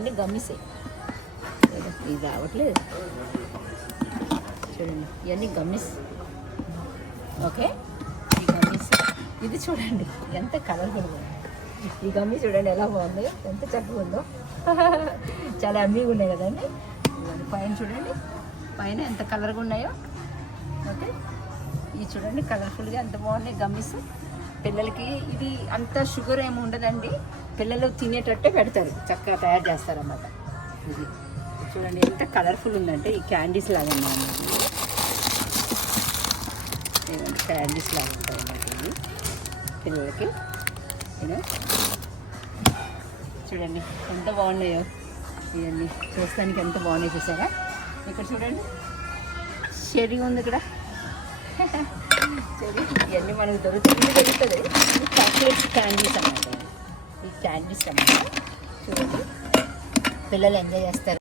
అన్నీ గమ్మిసే ఇది రావట్లేదు చూడండి, ఇవన్నీ గమ్మిస్. ఓకే, ఈ గమ్మిస్ ఇది చూడండి ఎంత కలర్ఫుల్గా. ఈ గమ్మి చూడండి ఎలా బాగుందో, ఎంత చక్కగా ఉందో. చాలా అమ్మీగా ఉన్నాయి కదండి. పైన చూడండి, పైన ఎంత కలర్గా ఉన్నాయో. ఓకే, ఇవి చూడండి కలర్ఫుల్గా ఎంత బాగున్నాయి గమ్మిస్. పిల్లలకి ఇది అంత షుగర్ ఏమి ఉండదండి, పిల్లలు తినేటట్టే పెడతారు, చక్కగా తయారు చేస్తారన్నమాట. ఇది చూడండి ఎంత కలర్ఫుల్ ఉందంటే, ఈ క్యాండీస్ లాగా ఉన్నాయన్నమాట. ఇవి క్యాండీస్ లాగా ఉంటాయి అన్నమాట ఇవి పిల్లలకి. చూడండి ఎంత బాగున్నాయో ఇవన్నీ, చూస్తానికి ఎంత బాగున్నాయి చూసారా. ఇక్కడ చూడండి చెరీ ఉంది ఇక్కడ, చెరీ. ఇవన్నీ మనకు దొరుకుతుంది. చాక్లెట్ క్యాండీస్ అన్నమాట, ఈ క్యాండీస్ అన్నమాట. చూడండి పిల్లలు ఎంజాయ్ చేస్తారు.